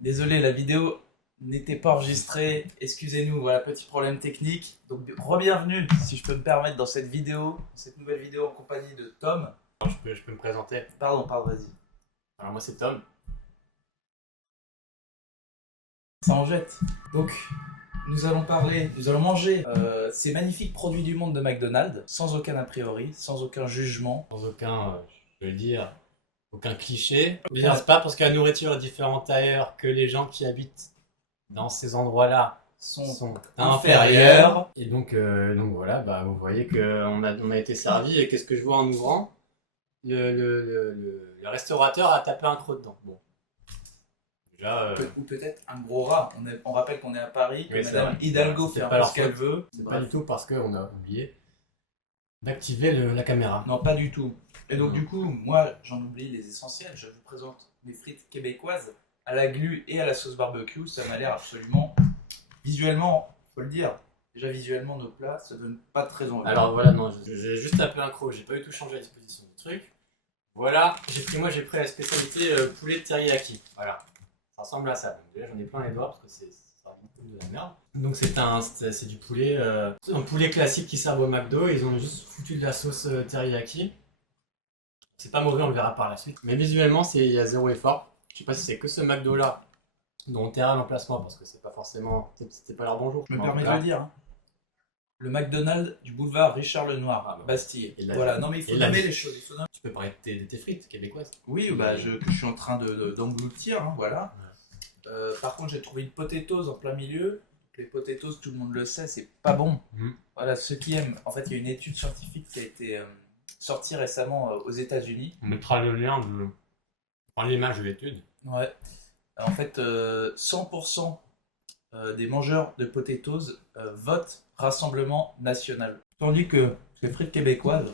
Désolé, la vidéo n'était pas enregistrée. Excusez-nous, voilà, petit problème technique. Donc, re-bienvenue, si je peux me permettre, dans cette vidéo, cette nouvelle vidéo en compagnie de Tom. Alors, je peux me présenter. Pardon, vas-y. Alors moi c'est Tom. Ça en jette. Donc, nous allons manger ces magnifiques produits du monde de McDonald's, sans aucun a priori, sans aucun jugement. Sans aucun, je vais le dire, aucun cliché. Mais c'est pas parce que la nourriture est différente ailleurs que les gens qui habitent dans ces endroits-là sont inférieurs. Et donc voilà, bah, vous voyez qu'on on a été servi et qu'est-ce que je vois en ouvrant? Le restaurateur a tapé un croc dedans. Bon. Déjà, Ou peut-être un gros rat. On rappelle qu'on est à Paris, que oui, c'est Madame vrai. Hidalgo C'est fait un pas peu leur ce qu'elle faute. veut. C'est pas du tout parce qu'on a oublié d'activer la caméra. Non, pas du tout. Et donc, Non. du coup, moi, j'en oublie les essentiels. Je vous présente mes frites québécoises à la glu et à la sauce barbecue. Ça m'a l'air absolument. Visuellement, faut le dire. Déjà, visuellement, nos plats, ça donne pas très envie. Alors voilà, non, j'ai juste tapé un croc, j'ai pas du tout changé la disposition du truc. Voilà, j'ai pris la spécialité poulet teriyaki. Voilà, ça ressemble à ça. Donc déjà j'en ai plein les doigts parce que ça raconte de la merde. Donc c'est du poulet, un poulet classique qui sert au McDo. Ils ont juste foutu de la sauce teriyaki. C'est pas mauvais, on le verra par la suite. Mais visuellement, il y a zéro effort. Je sais pas si c'est que ce McDo là dont on terrain l'emplacement parce que c'est pas forcément, c'était pas leur bonjour. Je me permets de le dire. Hein. Le McDonald's du boulevard Richard Lenoir, Ah bah. Bastille. Et là, Voilà, non mais il faut nommer les choses. Tu peux parler de tes frites québécoises. Oui, bah, que je suis en train d'engloutir, hein, voilà. Par contre, j'ai trouvé une potatoes en plein milieu. Les potatoes, tout le monde le sait, c'est pas bon. Voilà, ceux qui aiment. En fait, il y a une étude scientifique qui a été sortie récemment aux États-Unis. On mettra le lien, prends l'image de l'étude. Ouais. En fait, 100% des mangeurs de potatoes votent Rassemblement National. Tandis que ces frites québécoises,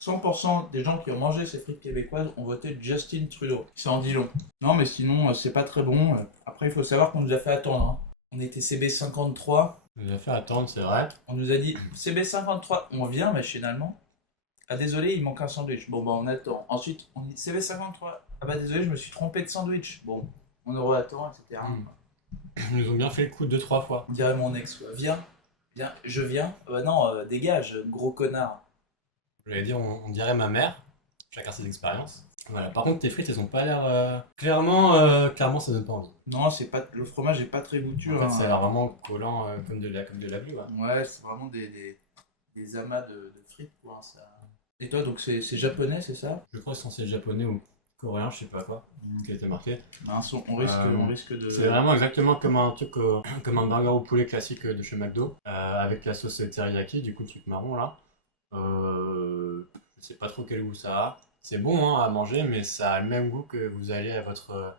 100% des gens qui ont mangé ces frites québécoises ont voté Justin Trudeau. Ça en dit long. Non, mais sinon, c'est pas très bon. Après, il faut savoir qu'on nous a fait attendre. Hein. On était CB53. On nous a fait attendre, c'est vrai. On nous a dit CB53, on vient machinalement. Ah, désolé, il manque un sandwich. Bon, bah, on attend. Ensuite, on dit CB53. Ah, bah, désolé, je me suis trompé de sandwich. Bon, on attend, etc. Ils nous ont bien fait le coup 2-3 fois. On dirait mon ex, quoi. Viens, je viens. Non, dégage, gros connard. Je voulais dire, on dirait ma mère. Chacun ses expériences. Voilà. Par contre, tes frites, elles ont pas l'air. Clairement, ça donne pas envie. Non, c'est pas le fromage est pas très goûteux. En fait, Hein. ça a l'air vraiment collant comme de la glu. Ouais, c'est vraiment des amas de frites, quoi. Hein, ça. Et toi, donc c'est japonais, c'est ça? Je crois que c'est censé être japonais ou coréen, je sais pas quoi, qui a été marqué. Mince, on risque de. C'est vraiment exactement comme un truc, comme un burger au poulet classique de chez McDo, avec la sauce teriyaki, du coup le truc marron là. Je sais pas trop quel goût ça a. C'est bon hein, à manger, mais ça a le même goût que vous allez à votre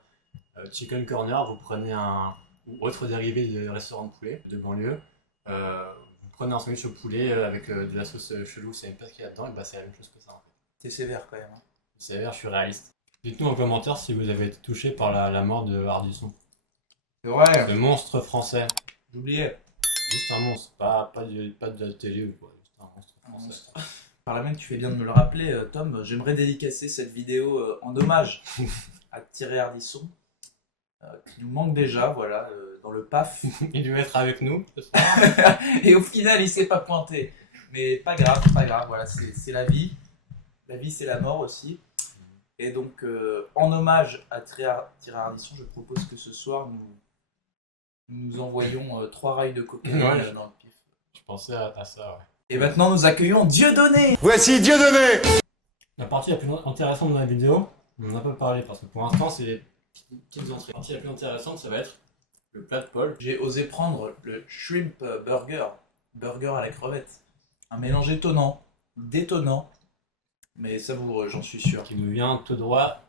chicken corner, vous prenez un ou autre dérivé de restaurant de poulet de banlieue. Vous prenez un sandwich au poulet avec de la sauce chelou, vous savez même pas ce qu'il y a dedans, et bah c'est la même chose que ça en fait. T'es sévère quand même. Hein. C'est sévère, je suis réaliste. Dites-nous en commentaire si vous avez été touché par la mort de Hardisson. C'est vrai. Le monstre français. J'oubliais. Juste un monstre, pas de la télé ou quoi. Juste un monstre français. Par là même, tu fais bien de me le rappeler, Tom. J'aimerais dédicacer cette vidéo en hommage à Thierry Ardisson, qui nous manque déjà, voilà, dans le PAF. Il devait être avec nous. Et au final, il s'est pas pointé. Mais pas grave, voilà, c'est la vie. La vie, c'est la mort aussi. Et donc, en hommage à Thierry Ardisson, je propose que ce soir, nous envoyons 3 rails de cocaïne dans le pif. Je pensais à ça, ouais. Et maintenant, nous accueillons Dieudonné. Voici Dieudonné. La partie la plus intéressante de la vidéo, on en a pas parlé parce que pour l'instant, c'est les petites entrées. La partie la plus intéressante, ça va être le plat de Paul. J'ai osé prendre le shrimp burger à la crevette. Un mélange étonnant, détonnant, mais savoureux, j'en suis sûr. Qui nous vient tout droit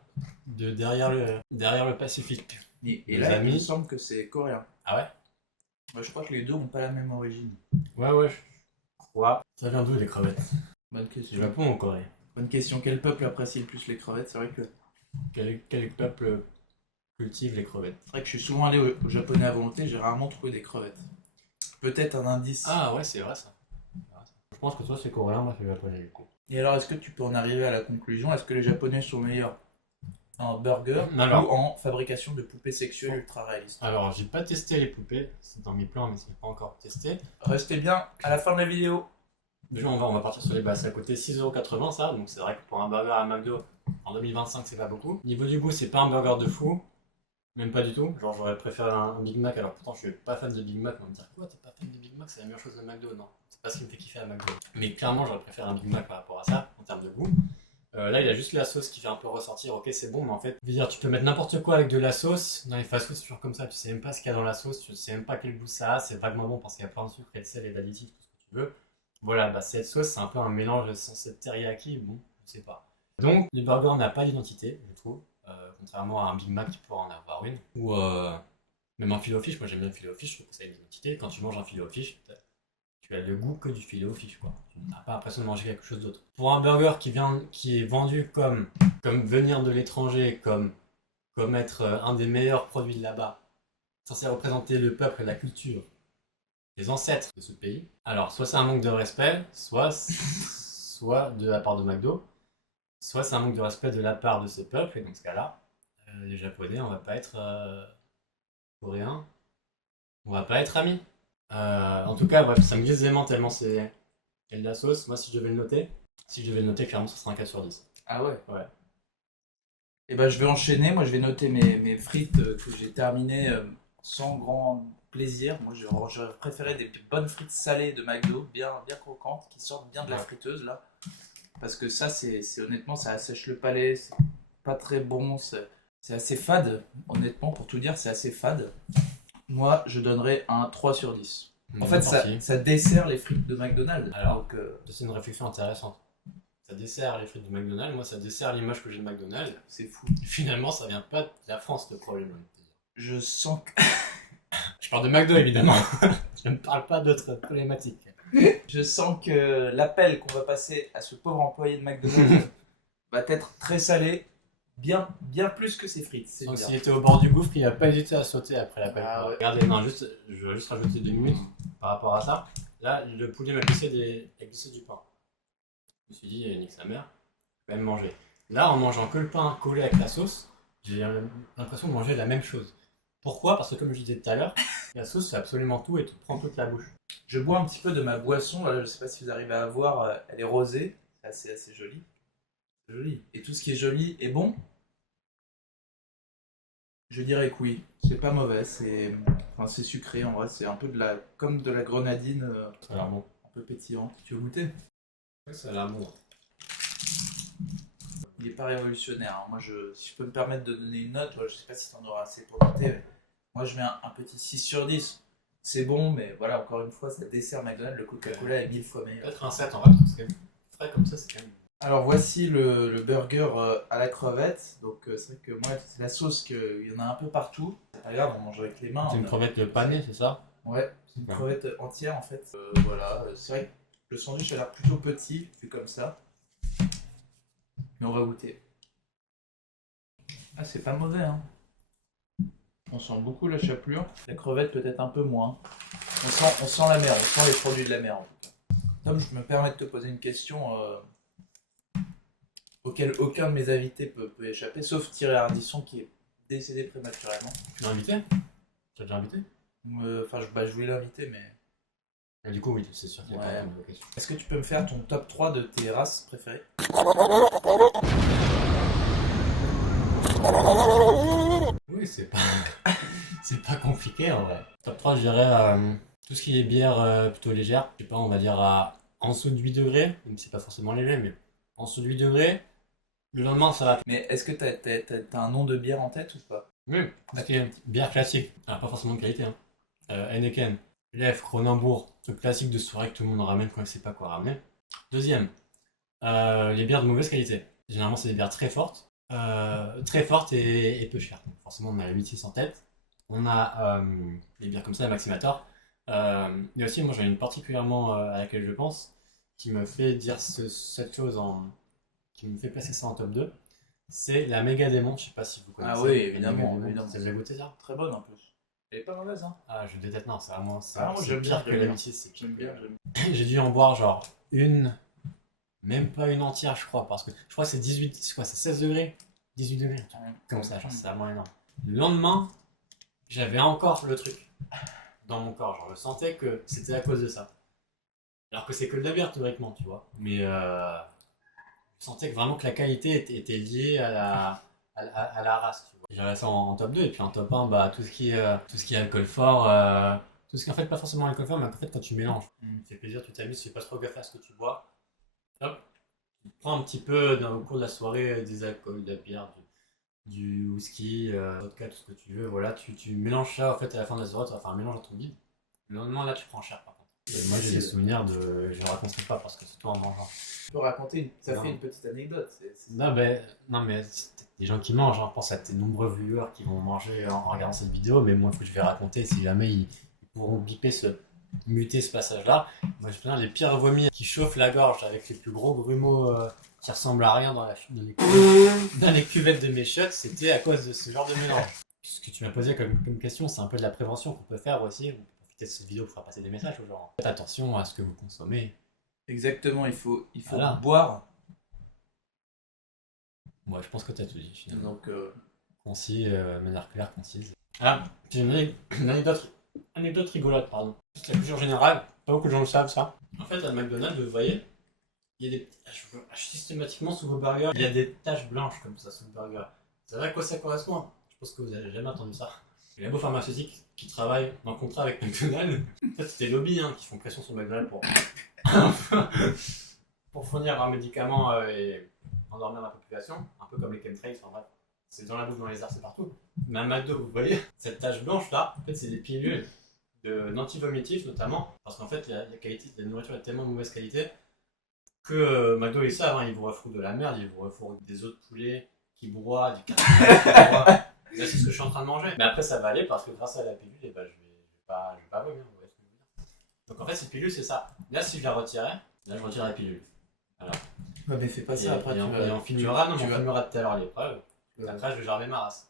de derrière le Pacifique. Et là, il me semble que c'est coréen. Ah ouais? Ouais, je crois que les deux n'ont pas la même origine. Ouais, je crois. Ça vient d'où les crevettes? Bonne question. Du Japon ou en Corée? Bonne question. Quel peuple apprécie le plus les crevettes? C'est vrai que Quel peuple cultive les crevettes? c'est vrai que je suis souvent allé au japonais à volonté, j'ai rarement trouvé des crevettes. Peut-être un indice. Ah ouais, c'est vrai ça. Je pense que toi c'est coréen, moi c'est japonais du coup. Et alors, est-ce que tu peux en arriver à la conclusion? Est-ce que les japonais sont meilleurs en burger Alors. ou en fabrication de poupées sexuelles ultra réalistes. Alors, j'ai pas testé les poupées, c'est dans mes plans, mais c'est pas encore testé. Restez bien à la fin de la vidéo. Déjà, on va partir sur les bases. Ça a coûté 6,80€ ça, donc c'est vrai que pour un burger à McDo en 2025, c'est pas beaucoup. Niveau du goût, c'est pas un burger de fou, même pas du tout. Genre, j'aurais préféré un Big Mac, alors pourtant, je suis pas fan de Big Mac. On va me dire, quoi, t'es pas fan de Big Mac, c'est la meilleure chose de McDo? Non, c'est pas ce qui me fait kiffer à McDo. Mais clairement, j'aurais préféré un Big Mac par rapport à ça, en termes de goût. Là, il a juste la sauce qui fait un peu ressortir. Ok, c'est bon, mais en fait, je veux dire, tu peux mettre n'importe quoi avec de la sauce. Dans les fast-foods, c'est toujours comme ça. Tu sais même pas ce qu'il y a dans la sauce, tu sais même pas quel goût ça a. C'est vaguement bon parce qu'il y a plein de sucre et de sel et d'additifs, tout ce que tu veux. Voilà, bah cette sauce, c'est un peu un mélange sans cette teriyaki. Bon, je sais pas. Donc, le burger n'a pas d'identité, je trouve. Contrairement à un Big Mac qui pourrait en avoir une. Ou même un Filet-O-Fish. Moi, j'aime bien le Filet-O-Fish. Je trouve que ça a une identité. Quand tu manges un Filet-O-Fish, tu as le goût que du Filet-O-Fish, quoi. Tu n'as pas l'impression de manger quelque chose d'autre. Pour un burger qui est vendu comme venir de l'étranger, comme être un des meilleurs produits de là-bas, censé représenter le peuple, la culture, les ancêtres de ce pays, alors soit c'est un manque de respect, soit de la part de McDo, soit c'est un manque de respect de la part de ce peuple, et dans ce cas-là, les Japonais, on va pas être coréens, on va pas être amis. En tout cas, bref, ça me glisse des mains tellement c'est de la sauce. Moi, si je devais le noter, clairement, ce serait un 4 sur 10. Ah ouais? Ouais. Et ben je vais enchaîner. Moi, je vais noter mes frites que j'ai terminées sans grand plaisir. Moi, j'aurais préféré des bonnes frites salées de McDo, bien croquantes, qui sortent bien de la friteuse là. Parce que ça, c'est honnêtement, ça assèche le palais. C'est pas très bon. C'est assez fade. Honnêtement, pour tout dire, c'est assez fade. Moi, je donnerais un 3 sur 10. En fait, ça dessert les frites de McDonald's. Alors, c'est une réflexion intéressante. Ça dessert les frites de McDonald's, moi ça dessert l'image que j'ai de McDonald's. C'est fou. Finalement, ça vient pas de la France, le problème. Je sens que... Je parle de McDo, évidemment. Je ne parle pas d'autres problématiques. Je sens que l'appel qu'on va passer à ce pauvre employé de McDonald's va être très salé. Bien plus que ses frites. Donc s'il était au bord du gouffre, il n'a pas hésité à sauter après l'appel. Ah ouais. Regardez, non, je vais juste rajouter 2 minutes par rapport à ça. Là, le poulet m'a glissé du pain. Je me suis dit, nique sa mère, je vais même manger. Là, en mangeant que le pain collé avec la sauce, j'ai l'impression de manger la même chose. Pourquoi? Parce que comme je disais tout à l'heure, la sauce fait absolument tout et prend toute la bouche. Je bois un petit peu de ma boisson. Là, je sais pas si vous arrivez à voir, elle est rosée. C'est assez joli. Joli. Et tout ce qui est joli est bon. Je dirais que oui, c'est pas mauvais, c'est sucré en vrai, c'est un peu comme de la grenadine, Ça a l'air bon. un peu pétillante. Tu veux goûter? Ouais, ça a l'air bon. Il est pas révolutionnaire, hein. Moi si je peux me permettre de donner une note, je sais pas si t'en auras assez pour goûter, mais moi je mets un petit 6 sur 10. C'est bon, mais voilà, encore une fois, ça dessert McDonald's, le Coca-Cola est 1000 fois meilleur. Peut-être un 7 en vrai, parce que frais comme ça, c'est quand même... Alors voici le burger à la crevette. Donc c'est vrai que moi c'est la sauce qu'il y en a un peu partout. C'est pas grave, on mange avec les mains. C'est une crevette panée, c'est ça? Ouais, c'est une crevette entière en fait. Voilà, c'est vrai que le sandwich a l'air plutôt petit, fait comme ça. Mais on va goûter. Ah, c'est pas mauvais, hein. On sent beaucoup la chapelure. La crevette peut-être un peu moins. On sent la mer, on sent les produits de la mer en tout cas. Tom, je me permets de te poser une question auquel aucun de mes invités peut échapper, sauf Thierry Ardisson qui est décédé prématurément. Tu l'as invité? Tu l'as déjà invité? Enfin, je voulais l'inviter, mais... Et du coup, oui, c'est sûr qu'il n'y a Ouais. pas de question. Est-ce que tu peux me faire ton top 3 de tes races préférées? Oui, c'est pas... c'est pas compliqué en vrai. Top 3, je dirais tout ce qui est bière plutôt légère. Je sais pas, on va dire en dessous de 8 degrés, même si c'est pas forcément léger, mais en dessous de 8 degrés, le lendemain ça va. Mais est-ce que t'as un nom de bière en tête ou pas? Oui, tout ce qui est bière classique, alors pas forcément de qualité. Hein. Heineken, Leffe, Kronenbourg, truc classique de soirée que tout le monde ramène quand il sait pas quoi ramener. Deuxième, les bières de mauvaise qualité. Généralement, c'est des bières très fortes et peu chères. Donc, forcément, on a la 8-6 en tête. On a les bières comme ça, la Maximator. Et aussi, moi, j'en ai une particulièrement à laquelle je pense, qui me fait dire cette chose qui me fait placer ça en top 2. C'est la Méga Démon. Je sais pas si vous connaissez. Ah oui, évidemment. Vous avez déjà goûté ça? Très bonne en plus. Elle est pas mauvaise, hein. Ah, je déteste, non, c'est vraiment moi, c'est j'aime pire bien, que j'aime la bien. 8-6, c'est pire. J'aime bien. J'ai dû en boire genre même pas une entière, je crois, parce que je crois que c'est 16 degrés, 18 degrés. Comme ça, genre, c'est vraiment énorme. Le lendemain, j'avais encore le truc dans mon corps. Genre, je sentais que c'était à cause de ça. Alors que c'est que de la bière, théoriquement, tu vois. Mais je sentais que vraiment que la qualité était liée à la race, tu vois. J'avais ça en top 2, et puis en top 1, bah, tout ce qui est alcool fort, tout ce qui est en fait pas forcément alcool fort, mais en fait quand tu mélanges. Ça fait plaisir, tu t'amuses, tu fais pas trop gaffe à ce que tu bois. Hop, tu prends un petit peu au cours de la soirée des alcools, de la bière, du whisky, vodka, tout ce que tu veux, voilà, tu mélanges ça en fait à la fin de la soirée, tu vas faire un mélange dans ton bide. Le lendemain là tu prends cher par contre. Et moi j'ai des souvenirs de. Je ne raconterai pas parce que c'est toi en mangeant. Tu peux raconter, ça fait une petite anecdote. Non, mais c'est des gens qui mangent, hein. Je pense à tes nombreux viewers qui vont manger en regardant cette vidéo, mais moi il faut que je vais raconter si jamais ils pourront muter ce passage-là. Moi je me souviens les pires vomis qui chauffent la gorge avec les plus gros grumeaux qui ressemblent à rien dans les cuvettes de mes shots, c'était à cause de ce genre de mélange. Ce que tu m'as posé comme question, c'est un peu de la prévention qu'on peut faire aussi. On peut profiter de cette vidéo pour faire passer des messages aux gens. Faites attention à ce que vous consommez. Exactement, il faut Voilà. boire. Ouais, je pense que tu as tout dit finalement. Donc, concis, manière claire, concise. Ah, j'ai une anecdote rigolote, pardon. C'est la culture générale, pas beaucoup de gens le savent ça. En fait, à McDonald's, vous voyez, il y a des systématiquement sous vos burgers, il y a des taches blanches comme ça sous le burger. Vous savez à quoi ça correspond? Je pense que vous n'avez jamais entendu ça. Les labos pharmaceutiques qui travaillent en contrat avec McDonald's, en fait, c'est des lobbies qui font pression sur McDonald's pour fournir un médicament et endormir la population, un peu comme les chemtrails, en vrai. C'est dans la bouffe, dans les airs, c'est partout. Mais à McDo, vous voyez, cette tache blanche là, en fait, c'est des pilules d'antivomitifs notamment, parce qu'en fait, la qualité de la nourriture est tellement de mauvaise qualité que McDo ils savent, ils vous refoutent de la merde, ils vous refoutent des os de poulet qui broient, du carton. C'est ce que je suis en train de manger. Mais après, ça va aller parce que grâce à la pilule, je vais pas vomir. Vous voyez ce que je veux dire. Donc en fait, cette pilule, c'est ça. Là, si je la retirais, là, je retire la pilule. Voilà. Ouais, mais fais pas ça après. On filmera tout à l'heure l'épreuve. Après, je vais gerber ma race.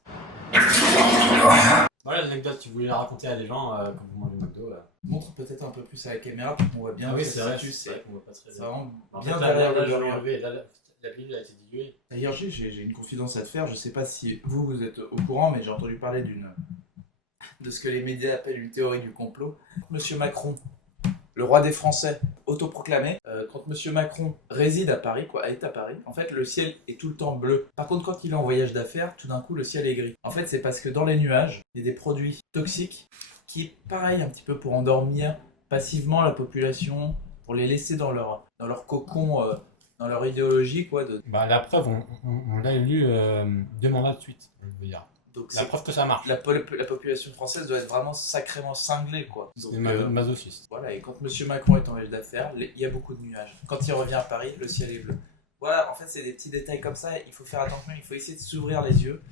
Voilà l'anecdote, tu voulais la raconter à des gens quand vous mangez McDo. Montre peut-être un peu plus à la caméra pour qu'on voit bien. Ah oui, c'est vrai, qu'on voit pas très bien. C'est vraiment bien derrière le burger. La pilule a été diluée. D'ailleurs, j'ai une confidence à te faire. Je sais pas si vous êtes au courant, mais j'ai entendu parler de ce que les médias appellent une théorie du complot. Monsieur Macron, le roi des Français, autoproclamé, quand Monsieur Macron réside à Paris, est à Paris, en fait, le ciel est tout le temps bleu. Par contre, quand il est en voyage d'affaires, tout d'un coup, le ciel est gris. En fait, c'est parce que dans les nuages, il y a des produits toxiques qui, pareil, un petit peu pour endormir passivement la population, pour les laisser dans leur cocon, dans leur idéologie, quoi. La preuve, on l'a lu 2 mandats de suite, je veux dire. Donc la preuve que ça marche. La population française doit être vraiment sacrément cinglée, quoi. C'est masochiste. Voilà, et quand Monsieur Macron est en voyage d'affaires, il y a beaucoup de nuages. Quand il revient à Paris, le ciel est bleu. Voilà, en fait, c'est des petits détails comme ça, il faut faire attention, il faut essayer de s'ouvrir les yeux,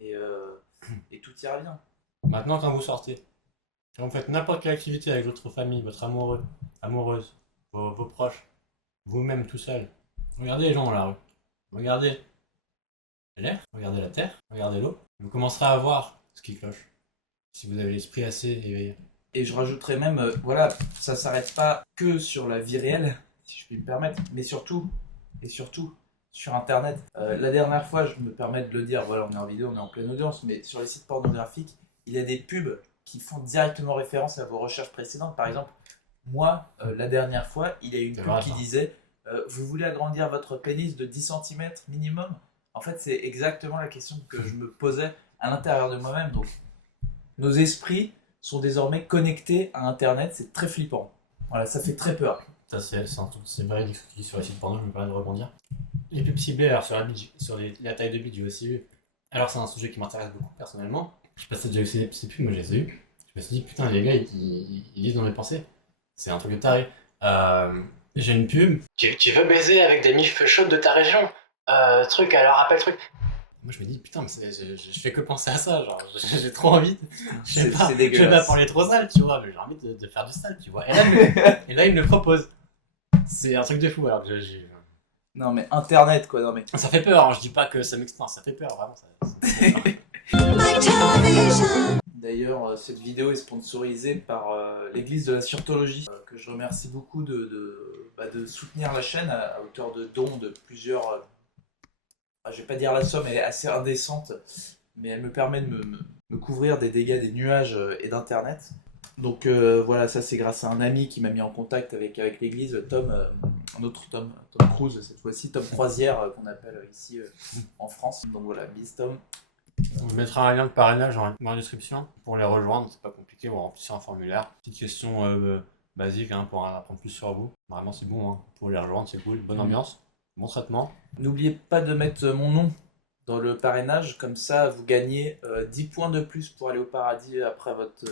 et tout ira bien. Maintenant, quand vous sortez, quand vous faites n'importe quelle activité avec votre famille, votre amoureux, amoureuse, vos proches, vous-même tout seul, regardez les gens dans la rue. Regardez l'air, regardez la terre, regardez l'eau. Vous commencerez à voir ce qui cloche, si vous avez l'esprit assez éveillé. Et je rajouterais même, voilà, ça s'arrête pas que sur la vie réelle, si je puis me permettre, mais surtout sur Internet. La dernière fois, je me permets de le dire, voilà, on est en vidéo, on est en pleine audience, mais sur les sites pornographiques, il y a des pubs qui font directement référence à vos recherches précédentes. Par exemple, moi, la dernière fois, il y a une pub qui disait vous voulez agrandir votre pénis de 10 cm minimum? En fait, c'est exactement la question que je me posais à l'intérieur de moi-même. Donc, nos esprits sont désormais connectés à Internet, c'est très flippant. Voilà, ça fait très peur. Ça, c'est vrai, ce que tu dis sur les sites porno, je me permets de rebondir. Les pubs ciblées, alors sur la taille de bite, j'ai aussi vu. Alors, c'est un sujet qui m'intéresse beaucoup personnellement. Je sais pas si t'as déjà eu ces pubs, moi je les ai eu. Je me suis dit, putain, les gars, ils lisent dans mes pensées. C'est un truc de taré. J'ai une pub. Tu veux baiser avec des milfs chaudes de ta région? Truc, alors appelle truc. Moi je me dis, putain, mais je fais que penser à ça, genre, j'ai trop envie. Je sais pas parler trop sale, tu vois, mais j'ai envie de faire du sale, tu vois. Et là, il me le propose. C'est un truc de fou, alors que j'ai. Non, mais Internet, quoi, non, mais. Ça fait peur, je dis pas que ça m'excite, ça fait peur, vraiment. D'ailleurs, cette vidéo est sponsorisée par l'église de la Scientologie, que je remercie beaucoup de soutenir la chaîne à hauteur de dons de plusieurs je vais pas dire la somme, elle est assez indécente, mais elle me permet de me couvrir des dégâts des nuages et d'internet. Donc voilà, ça c'est grâce à un ami qui m'a mis en contact avec l'église, Tom, un autre Tom, Tom Cruise cette fois-ci, Tom Croisière qu'on appelle ici en France. Donc voilà, bis Tom. On vous mettra un lien de parrainage dans la description pour les rejoindre, c'est pas compliqué, vous remplissez un formulaire. Petite question basique hein, pour en apprendre plus sur vous. Vraiment c'est bon, hein. Pour les rejoindre, c'est cool, bonne ambiance, bon traitement. N'oubliez pas de mettre mon nom dans le parrainage, comme ça vous gagnez 10 points de plus pour aller au paradis après votre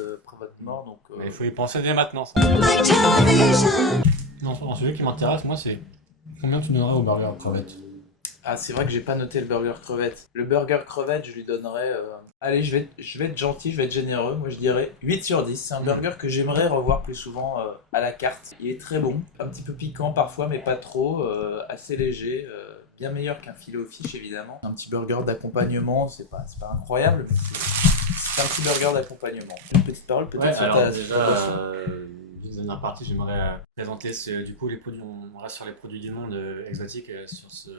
mort. Donc, Mais il faut y penser dès maintenant. Ça. Non, celui qui m'intéresse, moi, c'est combien tu donnerais au burger crevette? Ah, c'est vrai que j'ai pas noté le burger crevette. Le burger crevette, je lui donnerais... Allez, je vais être gentil, je vais être généreux. Moi, je dirais 8 sur 10. C'est un burger que j'aimerais revoir plus souvent à la carte. Il est très bon, un petit peu piquant parfois, mais pas trop. Assez léger. Bien meilleur qu'un filet au fish, évidemment. Un petit burger d'accompagnement, c'est pas incroyable, mais c'est un petit burger d'accompagnement. Une petite parole, peut-être Ouais, sur alors ta déjà, une dernière partie, j'aimerais présenter du coup les produits, on reste sur les produits du monde exotiques, sur ce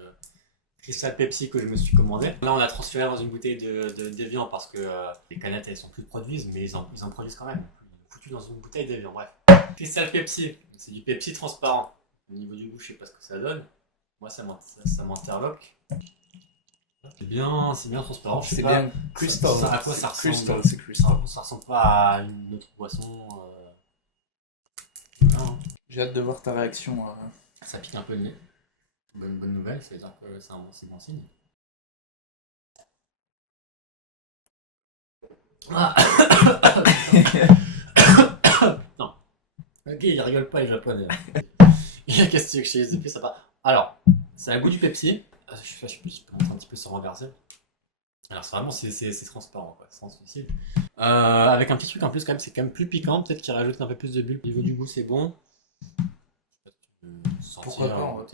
Crystal Pepsi que je me suis commandé. Là, on a transféré dans une bouteille d'Evian parce que les canettes, elles sont plus produites, mais ils en produisent quand même. Ils ont foutu dans une bouteille d'Evian, bref. Crystal Pepsi, c'est du Pepsi transparent. Au niveau du goût, je sais pas ce que ça donne. Moi, ça m'interloque. C'est bien transparent. Je sais C'est pas bien Crystal. à quoi ça ressemble. Crystal, c'est Crystal. Ça ressemble pas à une autre boisson. Voilà, hein. J'ai hâte de voir ta réaction. Ça pique un peu le nez. Bonne nouvelle, ça veut dire que c'est bon signe. Ah. Non. Ok, il rigole pas les japonais. Qu'est-ce que je sais depuis ça part. Alors, c'est un goût du Pepsi. Je peux un petit peu se renverser. Alors c'est vraiment c'est transparent quoi, c'est translucide. Avec un petit truc en plus quand même, c'est quand même plus piquant, peut-être qu'il rajoute un peu plus de bulles. Au niveau du goût c'est bon. Pourquoi pas, on va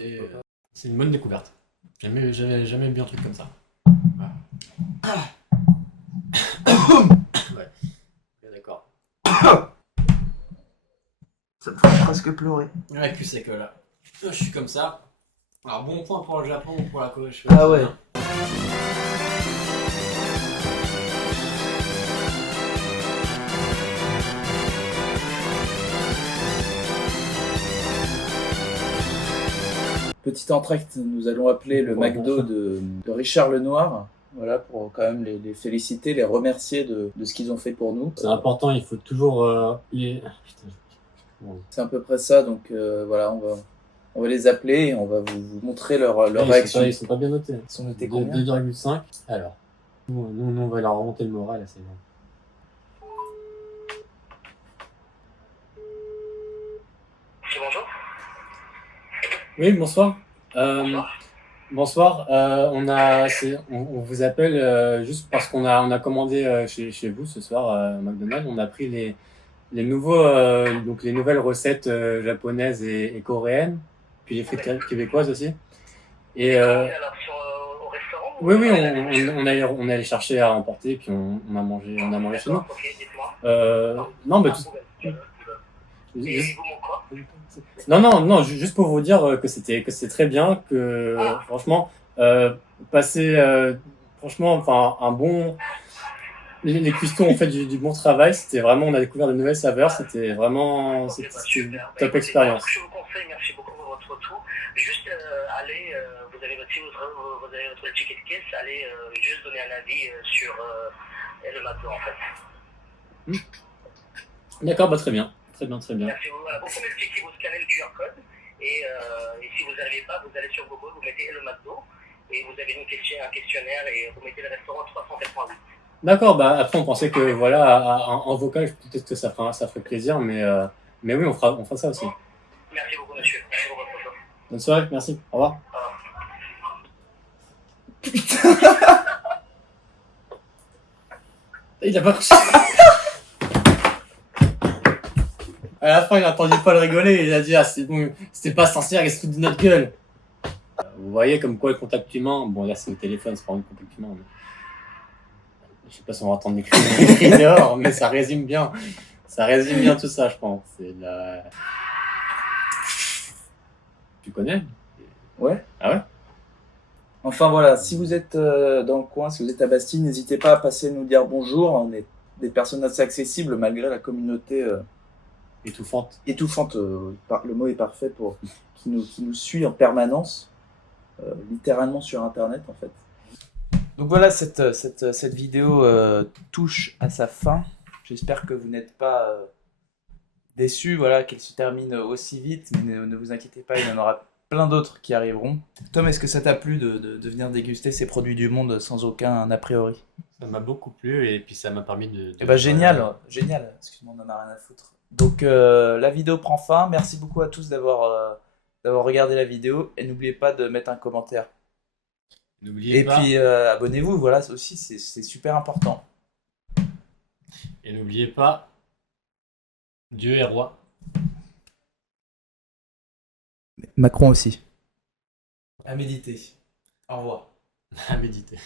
c'est une bonne découverte. J'avais jamais vu un truc comme ça. Voilà. Ouais. D'accord. Ça me fait presque pleurer. Ouais, cul sec là. Je suis comme ça. Alors bon point pour le Japon ou pour la Corée. Ah ouais. Petit entracte, nous allons appeler le McDo de Richard Lenoir. Voilà, pour quand même les féliciter, les remercier de ce qu'ils ont fait pour nous. C'est important, il faut toujours C'est à peu près ça, donc voilà, on va les appeler et on va vous montrer leur réaction. Ils sont pas bien notés. Ils sont notés combien ? 2,5. Alors, nous, on va leur remonter le moral, c'est bon. Bonjour. Oui, bonsoir. Bonsoir. Bonsoir. On vous appelle juste parce qu'on a commandé chez vous ce soir McDonald's. On a pris les nouvelles recettes japonaises et coréennes, puis les frites québécoises aussi. Et Alors, au restaurant oui, on est allé chercher à emporter, puis on a mangé chez nous. Ok, dites-moi. Non, mais Et vous manque quoi ? non, juste pour vous dire que c'était très bien, que franchement, passer franchement, enfin un bon, les cuistots ont fait du bon travail. C'était vraiment, on a découvert de nouvelles saveurs. C'était vraiment, c'était une top expérience. Je vous conseille, merci beaucoup pour votre retour. Juste allez, vous avez votre ticket de caisse, allez juste donner un avis sur le McDo en fait. D'accord, bah très bien. Merci beaucoup. Voilà, vous prenez le ticket, vous scannez le QR code et si vous n'arrivez pas, vous allez sur Google, vous mettez le McDo et vous avez un questionnaire et vous mettez le restaurant 388. D'accord, bah après on pensait que voilà, en vocal peut-être que ça ferait plaisir, mais oui, on fera ça aussi. Merci beaucoup monsieur. Merci pour votre retour. Bonne soirée, merci. Au revoir. Il a pas couché. À la fin, il n'entendait pas le rigoler, il a dit, ah, c'est bon, c'était pas sincère, il se fout de notre gueule. Vous voyez comme quoi le contact humain, bon là c'est au téléphone, c'est pas un contact humain, mais... Je sais pas si on va entendre des cris dehors, mais ça résume bien tout ça, je pense. C'est la... Tu connais ? Ouais. Ah ouais ? Enfin voilà, si vous êtes dans le coin, si vous êtes à Bastille, n'hésitez pas à passer nous dire bonjour. On est des personnes assez accessibles malgré la communauté Étouffante. étouffante. Le mot est parfait pour qui nous suit en permanence, littéralement sur Internet en fait. Donc voilà, cette vidéo touche à sa fin. J'espère que vous n'êtes pas déçus, voilà, qu'elle se termine aussi vite, mais ne vous inquiétez pas, il y en aura plein d'autres qui arriveront. Tom, est-ce que ça t'a plu de venir déguster ces produits du monde sans aucun a priori? Ça m'a beaucoup plu et puis ça m'a permis de Eh ben génial, génial. Excuse-moi, on en a rien à foutre. Donc la vidéo prend fin. Merci beaucoup à tous d'avoir regardé la vidéo et n'oubliez pas de mettre un commentaire. N'oubliez Et pas, puis abonnez-vous, voilà, ça aussi c'est super important. et n'oubliez pas, Dieu est roi. Macron aussi. À méditer. Au revoir. À méditer.